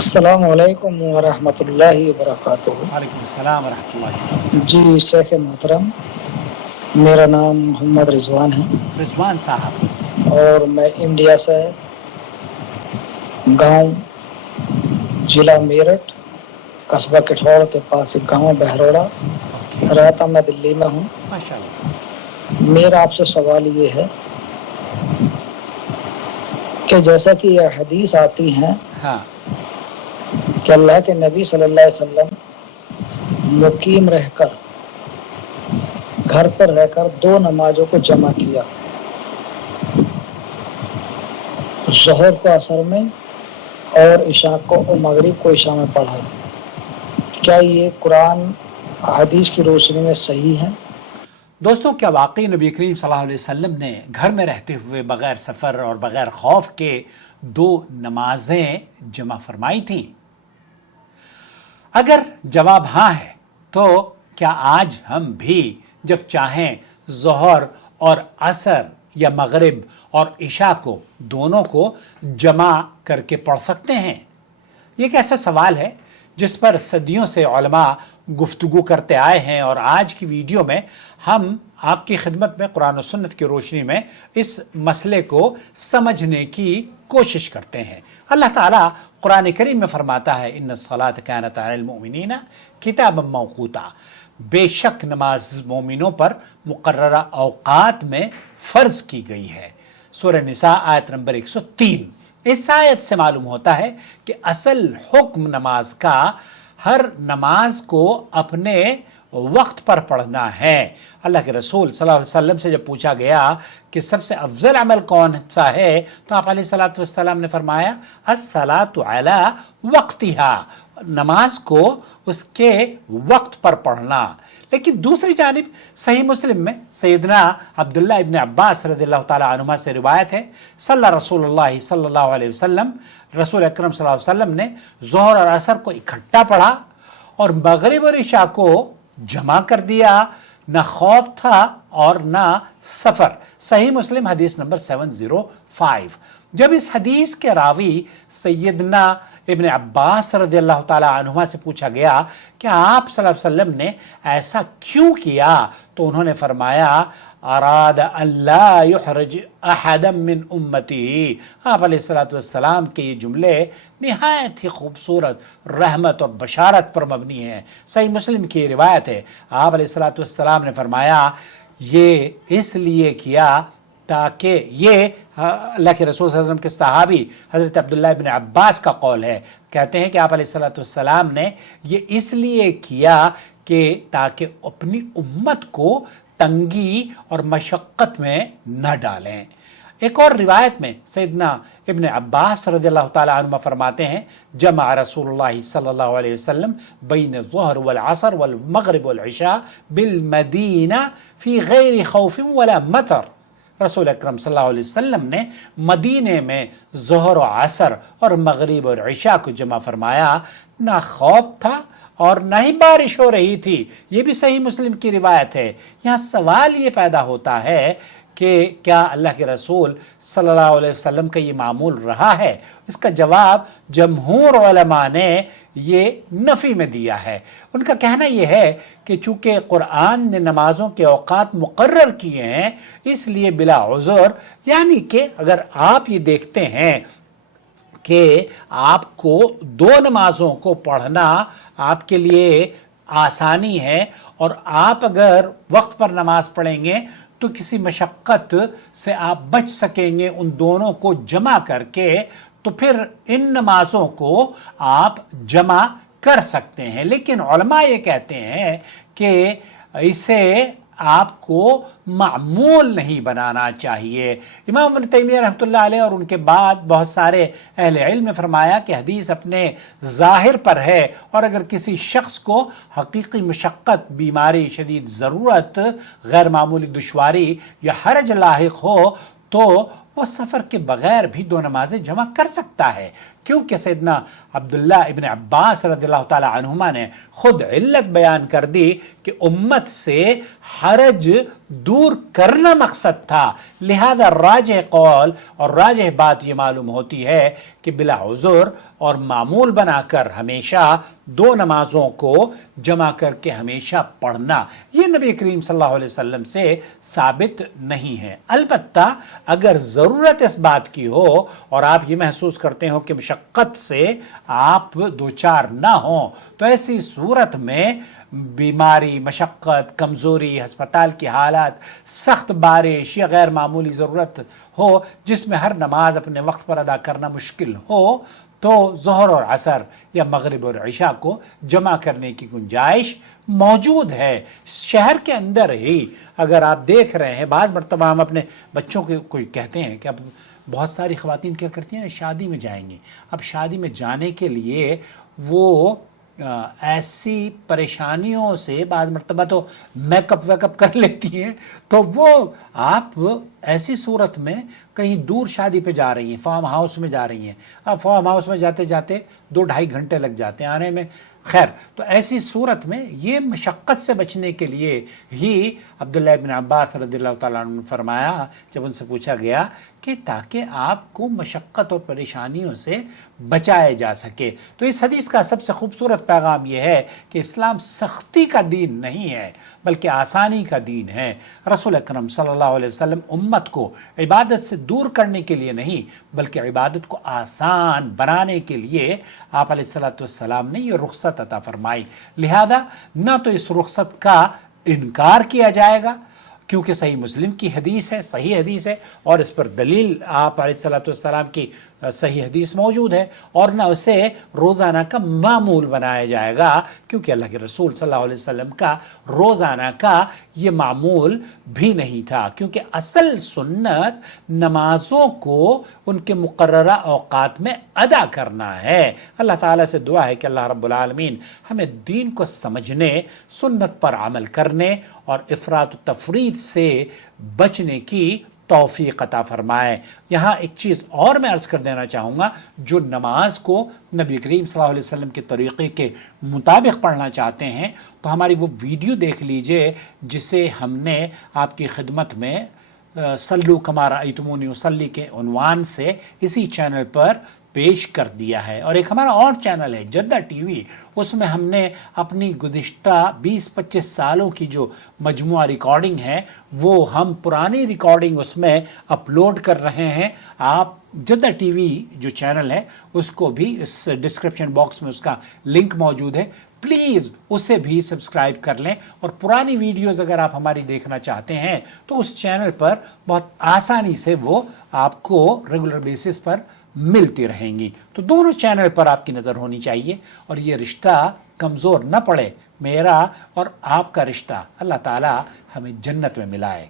السلام علیکم ورحمۃ اللہ وبرکاتہ۔ وعلیکم السلام ورحمۃ اللہ وبرکاتہ۔ جی شیخ محترم، میرا نام محمد رضوان ہے رضوان صاحب، اور میں انڈیا سے گاؤں ضلع میرٹھ قصبہ کٹھوڑ کے پاس ایک گاؤں بہروڑا رہتا، میں دلی میں ہوں۔ ماشاء اللہ۔ میرا آپ سے سوال یہ ہے کہ جیسا کہ یہ حدیث آتی ہیں ہاں کہ اللہ کے نبی صلی اللہ علیہ وسلم مقیم رہ کر، گھر پر رہ کر دو نمازوں کو جمع کیا، ظہر کو عصر میں اور عشاء کو مغرب کو عشاء میں پڑھا۔ کیا یہ قرآن حدیث کی روشنی میں صحیح ہے؟ دوستوں، کیا واقعی نبی کریم صلی اللہ علیہ وسلم نے گھر میں رہتے ہوئے بغیر سفر اور بغیر خوف کے دو نمازیں جمع فرمائی تھیں؟ اگر جواب ہاں ہے تو کیا آج ہم بھی جب چاہیں ظہر اور عصر یا مغرب اور عشاء کو دونوں کو جمع کر کے پڑھ سکتے ہیں؟ یہ ایک ایسا سوال ہے جس پر صدیوں سے علماء گفتگو کرتے آئے ہیں، اور آج کی ویڈیو میں ہم آپ کی خدمت میں قرآن و سنت کی روشنی میں اس مسئلے کو سمجھنے کی کوشش کرتے ہیں۔ اللہ تعالیٰ قرآن کریم میں فرماتا ہے ان الصلاۃ کانت علی المؤمنین کتابا موقوتا، بے شک نماز مومنوں پر مقررہ اوقات میں فرض کی گئی ہے۔ سورہ نساء آیت نمبر 103۔ اس آیت سے معلوم ہوتا ہے کہ اصل حکم نماز کا ہر نماز کو اپنے وقت پر پڑھنا ہے۔ اللہ کے رسول صلی اللہ علیہ وسلم سے جب پوچھا گیا کہ سب سے افضل عمل کون سا ہے تو آپ علیہ الصلوۃ والسلام نے فرمایا الصلاۃ علی وقتہا، نماز کو اس کے وقت پر پڑھنا۔ لیکن دوسری جانب صحیح مسلم میں سیدنا عبداللہ ابن عباس رضی اللہ تعالیٰ عنہما سے روایت ہے، صلی رسول اللہ صلی اللہ علیہ وسلم، رسول اکرم صلی اللہ علیہ وسلم نے ظہر اور عصر کو اکٹھا پڑھا اور مغرب اور عشاء کو جمع کر دیا، نہ خوف تھا اور نہ سفر۔ صحیح مسلم حدیث نمبر 705۔ جب اس حدیث کے راوی سیدنا ابن عباس رضی اللہ تعالیٰ عنہما سے پوچھا گیا کہ آپ صلی اللہ علیہ وسلم نے ایسا کیوں کیا تو انہوں نے فرمایا اراد اللہ یحرج احدا من امتی۔ آپ علیہ الصلوۃ والسلام کے یہ جملے نہایت ہی خوبصورت رحمت اور بشارت پر مبنی ہیں۔ صحیح مسلم کی روایت ہے، آپ علیہ الصلوۃ والسلام نے فرمایا یہ اس لیے کیا تاکہ یہ اللہ کے رسول صلی اللہ علیہ وسلم کے صحابی حضرت عبداللہ ابن عباس کا قول ہے، کہتے ہیں کہ آپ علیہ الصلوۃ والسلام نے یہ اس لیے کیا کہ تاکہ اپنی امت کو تنگی اور مشقت میں نہ ڈالیں۔ ایک اور روایت میں سیدنا ابن عباس رضی اللہ تعالیٰ عنہ فرماتے ہیں جمع رسول اللہ صلی اللہ علیہ وسلم بین الظہر والعصر والمغرب والعشاء بالمدینہ فی غیر خوف ولا مطر۔ رسول اکرم صلی اللہ علیہ وسلم نے مدینے میں ظہر و عصر اور مغرب اور عشاء کو جمع فرمایا، نہ خوف تھا اور نہ ہی بارش ہو رہی تھی۔ یہ بھی صحیح مسلم کی روایت ہے۔ یہاں سوال یہ پیدا ہوتا ہے کہ کیا اللہ کے رسول صلی اللہ علیہ وسلم کا یہ معمول رہا ہے؟ اس کا جواب جمہور علماء نے یہ نفی میں دیا ہے۔ ان کا کہنا یہ ہے کہ چونکہ قرآن نے نمازوں کے اوقات مقرر کیے ہیں اس لیے بلا عذر، یعنی کہ اگر آپ یہ دیکھتے ہیں کہ آپ کو دو نمازوں کو پڑھنا آپ کے لیے آسانی ہے اور آپ اگر وقت پر نماز پڑھیں گے تو کسی مشقت سے آپ بچ سکیں گے ان دونوں کو جمع کر کے، تو پھر ان نمازوں کو آپ جمع کر سکتے ہیں۔ لیکن علماء یہ کہتے ہیں کہ اسے آپ کو معمول نہیں بنانا چاہیے۔ امام ابن تیمیہ رحمۃ اللہ علیہ اور ان کے بعد بہت سارے اہل علم نے فرمایا کہ حدیث اپنے ظاہر پر ہے، اور اگر کسی شخص کو حقیقی مشقت، بیماری، شدید ضرورت، غیر معمولی دشواری یا حرج لاحق ہو تو وہ سفر کے بغیر بھی دو نمازیں جمع کر سکتا ہے۔ کیونکہ سیدنا عبداللہ ابن عباس رضی اللہ تعالی عنہما نے خود علت بیان کر دی کہ امت سے حرج دور کرنا مقصد تھا، لہذا راجح قول اور راجح بات یہ معلوم ہوتی ہے کہ بلا عذر اور معمول بنا کر ہمیشہ دو نمازوں کو جمع کر کے ہمیشہ پڑھنا یہ نبی کریم صلی اللہ علیہ وسلم سے ثابت نہیں ہے۔ البتہ اگر ضرورت اس بات کی ہو اور آپ یہ محسوس کرتے ہو کہ مشقت سے آپ دوچار نہ ہوں تو ایسی صورت میں بیماری، مشقت، کمزوری، ہسپتال کی حالات، سخت بارش یا غیر معمولی ضرورت ہو جس میں ہر نماز اپنے وقت پر ادا کرنا مشکل ہو تو ظہر اور عصر یا مغرب اور عشاء کو جمع کرنے کی گنجائش موجود ہے۔ شہر کے اندر ہی اگر آپ دیکھ رہے ہیں، بعض مرتبہ ہم اپنے بچوں کو کوئی کہتے ہیں کہ اب بہت ساری خواتین کیا کرتی ہیں، شادی میں جائیں گے، اب شادی میں جانے کے لیے وہ ایسی پریشانیوں سے بعض مرتبہ تو میک اپ ویک اپ کر لیتی ہیں، تو وہ آپ ایسی صورت میں کہیں دور شادی پہ جا رہی ہیں، فارم ہاؤس میں جا رہی ہیں، اب فارم ہاؤس میں جاتے جاتے 2-2.5 گھنٹے لگ جاتے ہیں آنے میں، خیر تو ایسی صورت میں یہ مشقت سے بچنے کے لیے ہی عبداللہ ابن عباس رضی اللہ تعالیٰ عنہ نے فرمایا جب ان سے پوچھا گیا کہ تاکہ آپ کو مشقت اور پریشانیوں سے بچائے جا سکے۔ تو اس حدیث کا سب سے خوبصورت پیغام یہ ہے کہ اسلام سختی کا دین نہیں ہے بلکہ آسانی کا دین ہے۔ رسول اکرم صلی اللہ علیہ وسلم امت کو عبادت سے دور کرنے کے لیے نہیں بلکہ عبادت کو آسان بنانے کے لیے آپ علیہ السلام نے یہ رخصت عطا فرمائی، لہذا نہ تو اس رخصت کا انکار کیا جائے گا کیونکہ صحیح مسلم کی حدیث ہے، صحیح حدیث ہے اور اس پر دلیل آپ علیہ السلام کی صحیح حدیث موجود ہے، اور نہ اسے روزانہ کا معمول بنایا جائے گا کیونکہ اللہ کے رسول صلی اللہ علیہ وسلم کا روزانہ کا یہ معمول بھی نہیں تھا، کیونکہ اصل سنت نمازوں کو ان کے مقررہ اوقات میں ادا کرنا ہے۔ اللہ تعالیٰ سے دعا ہے کہ اللہ رب العالمین ہمیں دین کو سمجھنے، سنت پر عمل کرنے اور افراط و تفریط سے بچنے کی توفیق عطا فرمائے۔ یہاں ایک چیز اور میں عرض کر دینا چاہوں گا، جو نماز کو نبی کریم صلی اللہ علیہ وسلم کے طریقے کے مطابق پڑھنا چاہتے ہیں تو ہماری وہ ویڈیو دیکھ لیجئے جسے ہم نے آپ کی خدمت میں صلو کما رأیتمونی اصلی کے عنوان سے اسی چینل پر پیش کر دیا ہے، اور ایک ہمارا اور چینل ہے جدہ ٹی وی، اس میں ہم نے اپنی گزشتہ 20-25 سالوں کی جو مجموعہ ریکارڈنگ ہے وہ ہم پرانی ریکارڈنگ اس میں اپلوڈ کر رہے ہیں۔ آپ جدہ ٹی وی جو چینل ہے اس کو بھی اس ڈسکرپشن باکس میں اس کا لنک موجود ہے، پلیز اسے بھی سبسکرائب کر لیں، اور پرانی ویڈیوز اگر آپ ہماری دیکھنا چاہتے ہیں تو اس چینل پر بہت آسانی سے وہ آپ کو ریگولر بیسس پر ملتی رہیں گی۔ تو دونوں چینل پر آپ کی نظر ہونی چاہیے اور یہ رشتہ کمزور نہ پڑے، میرا اور آپ کا رشتہ اللہ تعالی ہمیں جنت میں ملائے۔